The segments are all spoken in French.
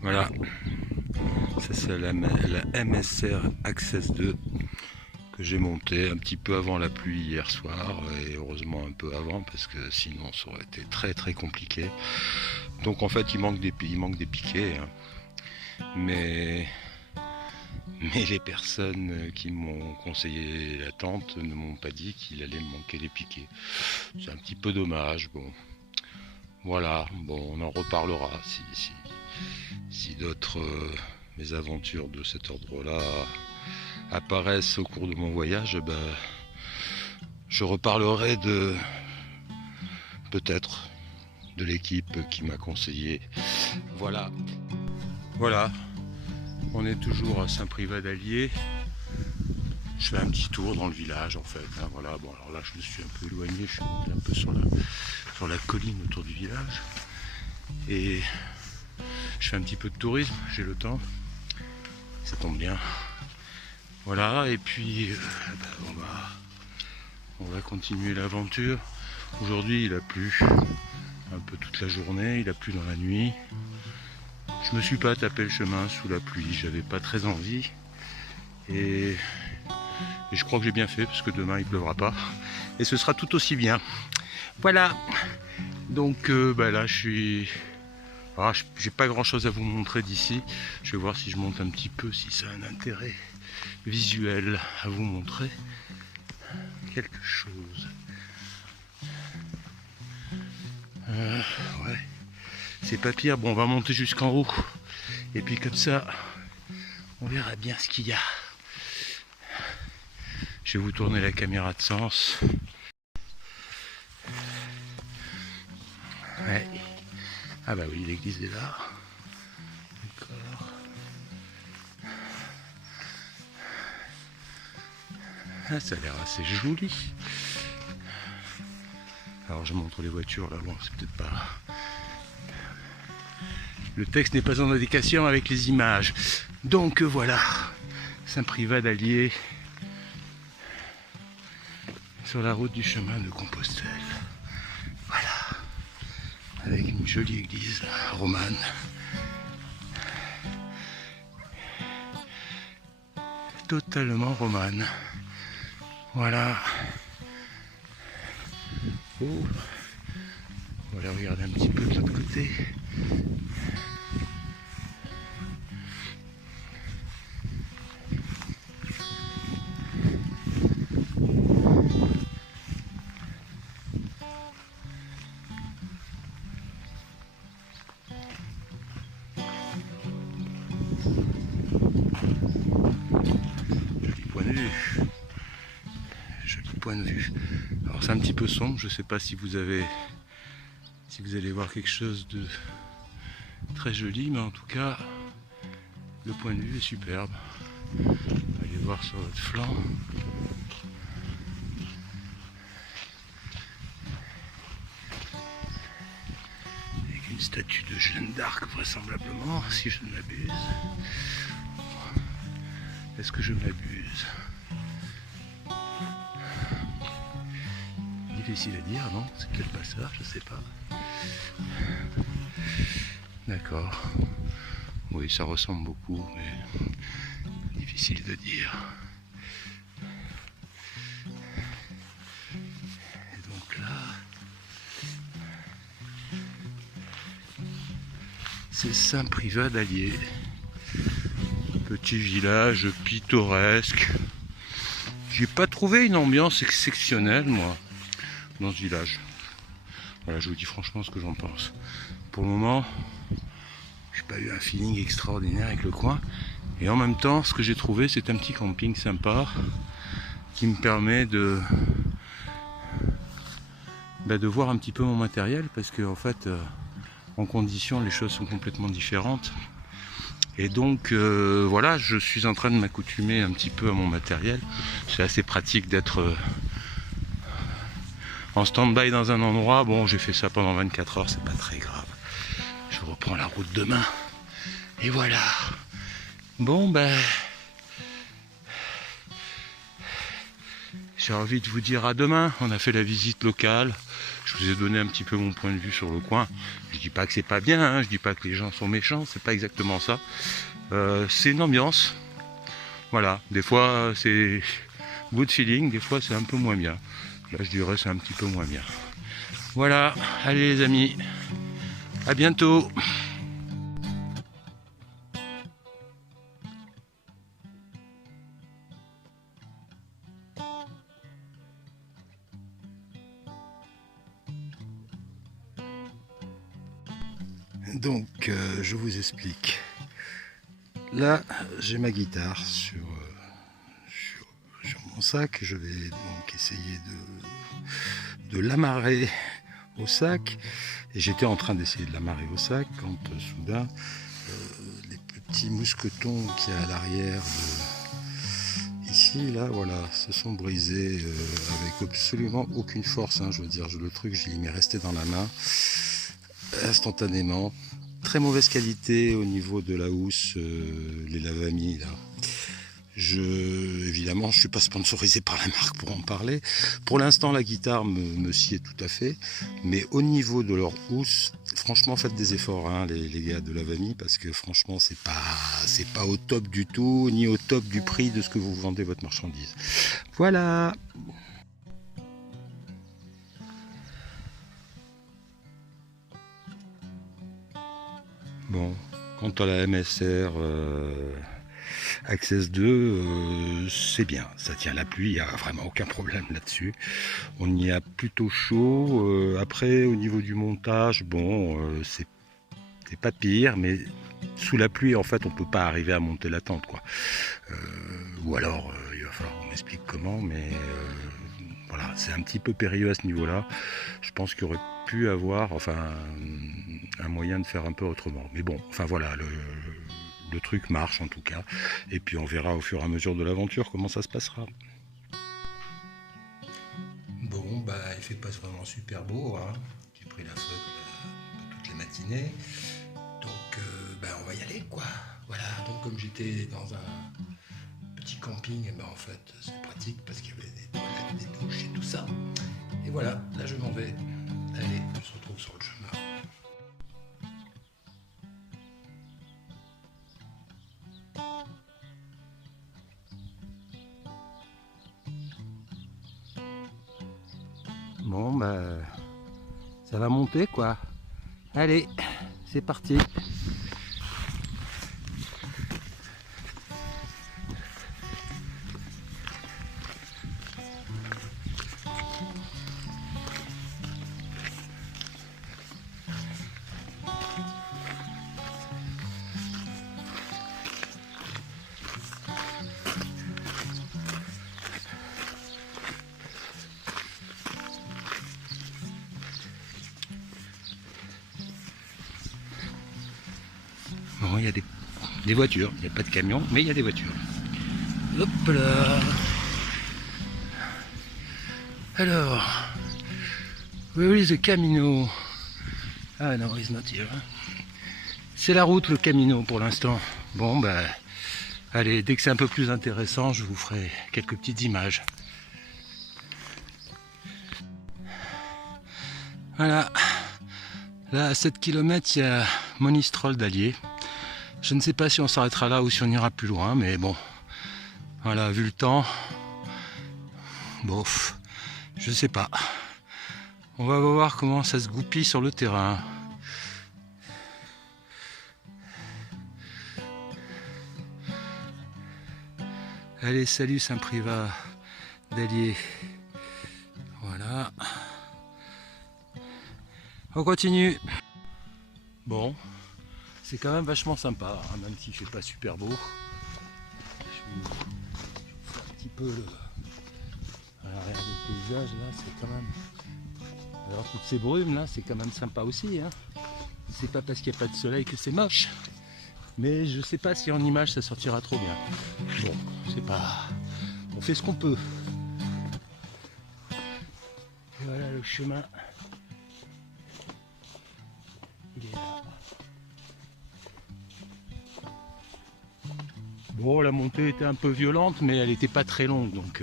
Voilà, ça c'est la MSR Access 2 que j'ai monté un petit peu avant la pluie hier soir, et heureusement un peu avant parce que sinon ça aurait été très très compliqué. Donc en fait il manque des piquets, hein. mais les personnes qui m'ont conseillé la tente ne m'ont pas dit qu'il allait me manquer les piquets. C'est un petit peu dommage. Bon, voilà, bon, on en reparlera si d'autres mésaventures de cet ordre-là apparaissent au cours de mon voyage. Je reparlerai peut-être de l'équipe qui m'a conseillé. Voilà, voilà, on est toujours à Saint-Privat d'Allier. Je fais un petit tour dans le village en fait, hein, voilà. Bon, alors là je me suis un peu éloigné, je suis monté un peu sur la colline autour du village et je fais un petit peu de tourisme, j'ai le temps, ça tombe bien. Voilà, et puis on va continuer l'aventure. Aujourd'hui il a plu un peu toute la journée, il a plu dans la nuit. Je me suis pas tapé le chemin sous la pluie, j'avais pas très envie et je crois que j'ai bien fait parce que demain il pleuvra pas et ce sera tout aussi bien. Voilà, donc là je suis... j'ai pas grand chose à vous montrer d'ici. Je vais voir si je monte un petit peu, si ça a un intérêt visuel à vous montrer quelque chose. Ouais, c'est pas pire. Bon, on va monter jusqu'en haut et puis comme ça on verra bien ce qu'il y a. Je vais vous tourner la caméra de sens. Ouais. Ah bah oui, l'église est là. D'accord. Ah, ça a l'air assez joli. Alors je montre les voitures là, bon c'est peut-être pas... Le texte n'est pas en adéquation avec les images. Donc voilà, Saint-Privat d'Allier, sur la route du chemin de Compostelle. Voilà, avec une jolie église romane. Totalement romane. Voilà. Oh. On va aller regarder un petit peu de l'autre côté. Joli point de vue. Alors c'est un petit peu sombre, je ne sais pas si vous allez voir quelque chose de très joli, mais en tout cas le point de vue est superbe. Allez voir sur votre flanc. Avec une statue de Jeanne d'Arc vraisemblablement, si je ne m'abuse. Est-ce que je m'abuse? Difficile à dire, non? C'est quel passage? Je sais pas. D'accord. Oui, ça ressemble beaucoup, mais difficile de dire. Et donc là, c'est Saint-Privat d'Allier. Petit village pittoresque. J'ai pas trouvé une ambiance exceptionnelle, moi, dans ce village. Voilà, je vous dis franchement ce que j'en pense. Pour le moment, j'ai pas eu un feeling extraordinaire avec le coin. Et en même temps, ce que j'ai trouvé, c'est un petit camping sympa qui me permet de voir un petit peu mon matériel, parce que en fait, en condition, les choses sont complètement différentes. Et donc voilà, je suis en train de m'accoutumer un petit peu à mon matériel. C'est assez pratique d'être en stand-by dans un endroit. Bon, j'ai fait ça pendant 24 heures, c'est pas très grave. Je reprends la route demain. Et voilà. Bon j'ai envie de vous dire à demain. On a fait la visite locale. Je vous ai donné un petit peu mon point de vue sur le coin. Je dis pas que c'est pas bien, hein, je dis pas que les gens sont méchants, c'est pas exactement ça. C'est une ambiance. Voilà, des fois c'est good feeling, des fois c'est un peu moins bien. Là je dirais c'est un petit peu moins bien. Voilà, allez les amis, à bientôt. Donc je vous explique. Là j'ai ma guitare sur mon sac. Je vais donc essayer de l'amarrer au sac. Et j'étais en train d'essayer de l'amarrer au sac quand soudain les petits mousquetons qu'il y a à l'arrière ici, là, voilà, se sont brisés avec absolument aucune force, hein, je veux dire, le truc, il m'est resté dans la main instantanément. Très mauvaise qualité au niveau de la housse, les lavamis, là. Évidemment, je ne suis pas sponsorisé par la marque pour en parler. Pour l'instant, la guitare me sied tout à fait. Mais au niveau de leur housse, franchement, faites des efforts, hein, les gars de Lavami, parce que franchement, c'est pas au top du tout, ni au top du prix de ce que vous vendez votre marchandise. Voilà. Bon, quant à la MSR Access 2, c'est bien, ça tient la pluie, il n'y a vraiment aucun problème là-dessus. On y a plutôt chaud. Après, au niveau du montage, bon, c'est pas pire, mais sous la pluie, en fait, on peut pas arriver à monter la tente, quoi. Ou alors, il va falloir qu'on m'explique comment, mais voilà, c'est un petit peu périlleux à ce niveau-là. Je pense qu'il y aurait pu avoir, enfin, un moyen de faire un peu autrement. Mais bon, enfin voilà, le truc marche en tout cas. Et puis on verra au fur et à mesure de l'aventure comment ça se passera. Bon, bah il fait pas vraiment super beau, hein. J'ai pris la flotte toute la matinée. Donc bah, on va y aller, quoi. Voilà, donc comme j'étais dans un petit camping, bah, en fait c'est pratique parce qu'il y avait des toilettes, des douches et tout ça. Et voilà, là je m'en vais. Allez, on se retrouve sur le chemin. Bon, bah, ça va monter, quoi. Allez, c'est parti. Bon, il y a des voitures, il n'y a pas de camions, mais il y a des voitures. Hop là. Alors, where is the Camino? Ah non, it's not here. C'est la route, le Camino, pour l'instant. Bon, bah, allez, dès que c'est un peu plus intéressant, je vous ferai quelques petites images. Voilà. Là, à 7 km, il y a Monistrol d'Allier. Je ne sais pas si on s'arrêtera là ou si on ira plus loin, mais bon, voilà, vu le temps, bof, je sais pas. On va voir comment ça se goupille sur le terrain. Allez, salut Saint-Privat d'Allier. Voilà. On continue. Bon. C'est quand même vachement sympa, hein, même s'il ne fait pas super beau. Je vous fais un petit peu à l'arrière du paysage, là, c'est quand même... Alors toutes ces brumes, là, c'est quand même sympa aussi. Hein. C'est pas parce qu'il n'y a pas de soleil que c'est moche. Mais je sais pas si en image ça sortira trop bien. Bon, c'est pas... On fait ce qu'on peut. Et voilà le chemin. Il est là. Bon, la montée était un peu violente, mais elle n'était pas très longue, donc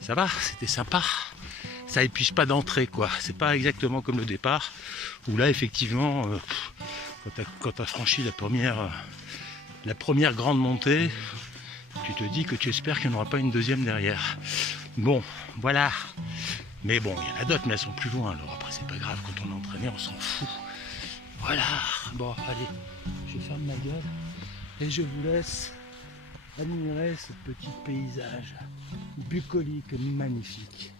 ça va, c'était sympa. ça épuise pas d'entrée, quoi. C'est pas exactement comme le départ, où là, effectivement, quand tu as franchi la première grande montée, tu te dis que tu espères qu'il n'y en aura pas une deuxième derrière. Bon, voilà. Mais bon, il y en a d'autres, mais elles sont plus loin. Alors après, c'est pas grave, quand on est entraîné, on s'en fout. Voilà. Bon, allez, je ferme ma gueule et je vous laisse admirer ce petit paysage bucolique magnifique.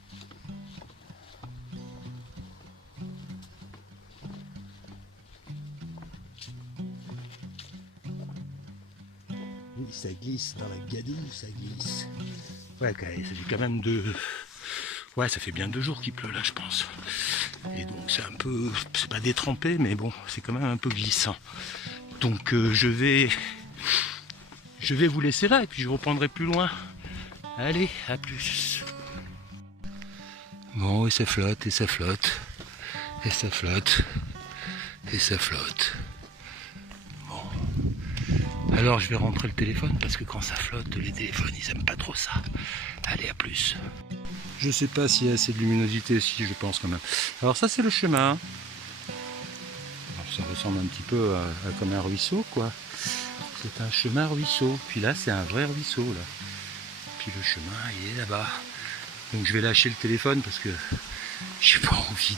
Oui, ça glisse dans la gadoue, ça glisse. Ouais, ça fait quand même Ouais, ça fait bien 2 jours qu'il pleut là, je pense. Et donc c'est un peu, c'est pas détrempé, mais bon, c'est quand même un peu glissant. Donc je vais vous laisser là et puis je reprendrai plus loin. Allez, à plus. Bon, et ça flotte, et ça flotte, et ça flotte, et ça flotte. Bon. Alors je vais rentrer le téléphone parce que quand ça flotte, les téléphones ils aiment pas trop ça. Allez, à plus. Je sais pas s'il y a assez de luminosité, si je pense quand même. Alors ça c'est le chemin. Alors, ça ressemble un petit peu à comme un ruisseau quoi. C'est un chemin ruisseau. Puis là c'est un vrai ruisseau là. Puis le chemin il est là-bas. Donc je vais lâcher le téléphone parce que j'ai pas envie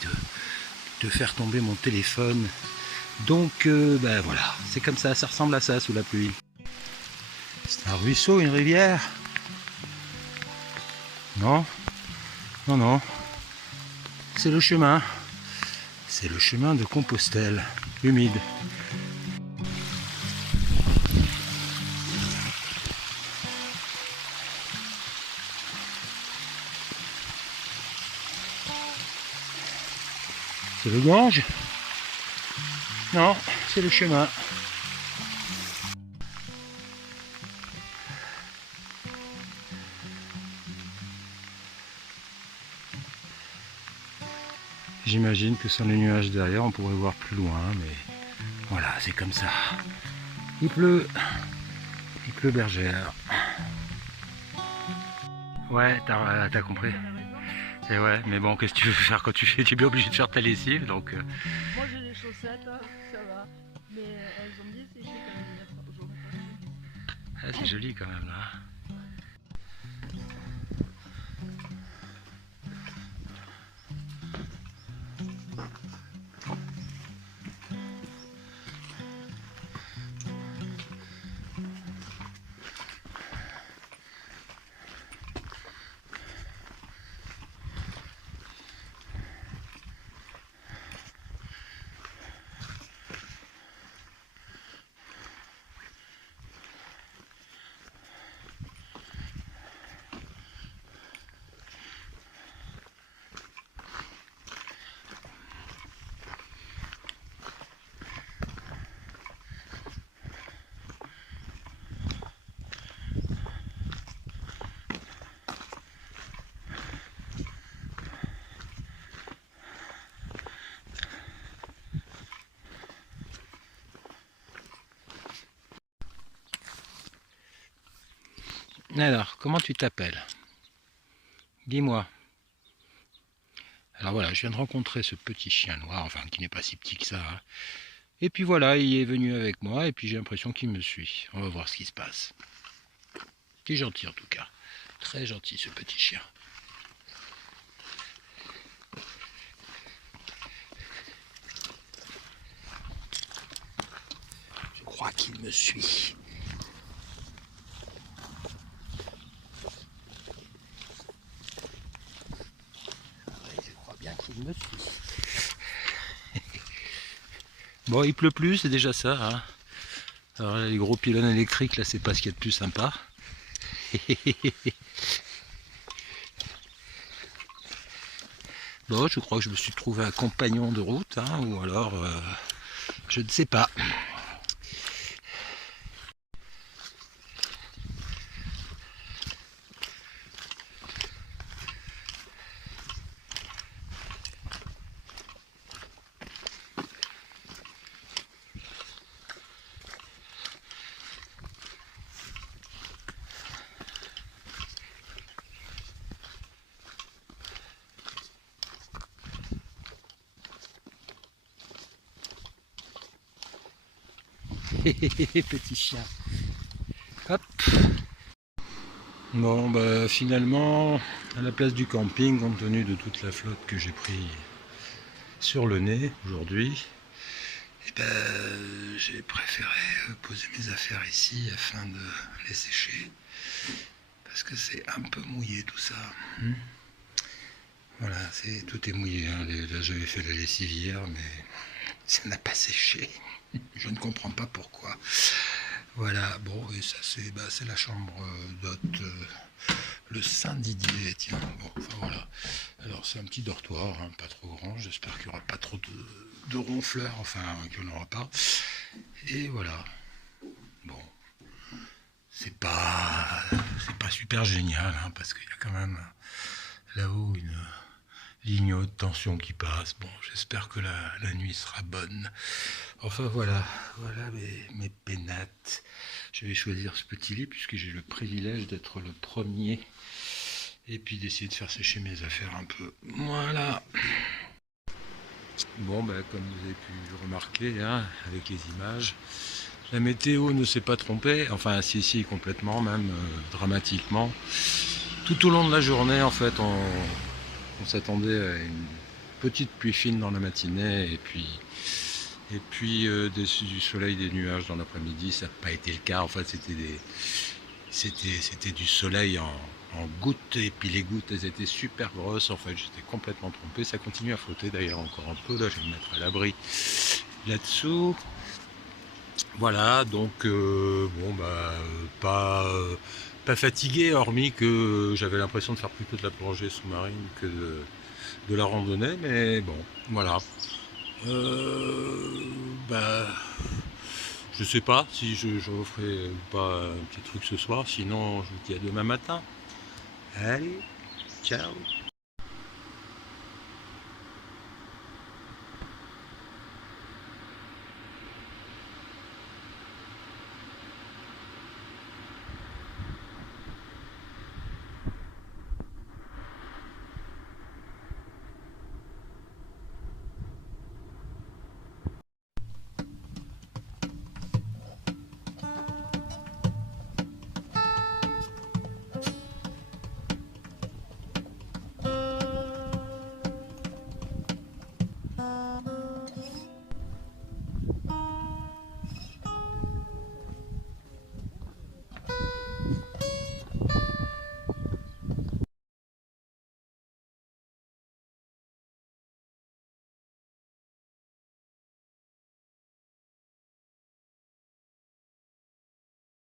de faire tomber mon téléphone. Donc ben voilà, c'est comme ça ressemble à ça sous la pluie. C'est un ruisseau, une rivière? Non? Non, non. C'est le chemin. C'est le chemin de Compostelle, humide. C'est le Gange? Non, c'est le chemin. J'imagine que sans les nuages derrière, on pourrait voir plus loin, mais voilà, c'est comme ça. Il pleut bergère. Ouais, t'as compris. Et ouais, mais bon, qu'est-ce que tu veux faire quand tu fais? Tu es bien obligé de faire ta lessive, donc... Moi j'ai des chaussettes, ça va. Mais elles ont bien séché quand même hier jour. Ah, c'est joli quand même là. Alors, comment tu t'appelles? Dis-moi. Alors voilà, je viens de rencontrer ce petit chien noir, enfin qui n'est pas si petit que ça. Hein. Et puis voilà, il est venu avec moi et puis j'ai l'impression qu'il me suit. On va voir ce qui se passe. Il est gentil en tout cas. Très gentil ce petit chien. Je crois qu'il me suit. Il me suit. Bon, il pleut plus, c'est déjà ça. Hein. Alors là, les gros pylônes électriques, là, c'est pas ce qu'il y a de plus sympa. Bon, je crois que je me suis trouvé un compagnon de route, hein, ou alors, je ne sais pas. Petit chien. Hop. Bon, bah finalement, à la place du camping, compte tenu de toute la flotte que j'ai pris sur le nez aujourd'hui, eh ben, j'ai préféré poser mes affaires ici afin de les sécher. Parce que c'est un peu mouillé tout ça. Voilà, tout est mouillé. Hein. Là, j'avais fait la lessive hier, mais ça n'a pas séché. Je ne comprends pas pourquoi. Voilà, bon, et ça c'est la chambre d'hôte, le Saint-Didier, tiens, bon, enfin voilà. Alors c'est un petit dortoir, hein, pas trop grand, j'espère qu'il n'y aura pas trop de ronfleurs, enfin qu'il n'y en aura pas. Et voilà, bon, c'est pas super génial, hein, parce qu'il y a quand même là-haut une ligne haute tension qui passe. Bon, j'espère que la nuit sera bonne. Enfin voilà mes pénates. Je vais choisir ce petit lit puisque j'ai le privilège d'être le premier et puis d'essayer de faire sécher mes affaires un peu. Voilà. Bon, ben, comme vous avez pu remarquer, hein, avec les images, la météo ne s'est pas trompée. Enfin, si, complètement, même dramatiquement. Tout au long de la journée, en fait, on s'attendait à une petite pluie fine dans la matinée et puis du soleil, des nuages dans l'après-midi. Ça n'a pas été le cas. En fait, c'était du soleil en gouttes, et puis les gouttes, elles étaient super grosses. En fait, j'étais complètement trompé. Ça continue à flotter d'ailleurs encore un peu. Là, je vais me mettre à l'abri là-dessous. Voilà, donc bon, bah pas fatigué, hormis que j'avais l'impression de faire plutôt de la plongée sous-marine que de la randonnée, mais bon, voilà. Bah, je sais pas si je referai ou pas un petit truc ce soir, sinon je vous dis à demain matin. Allez, ciao.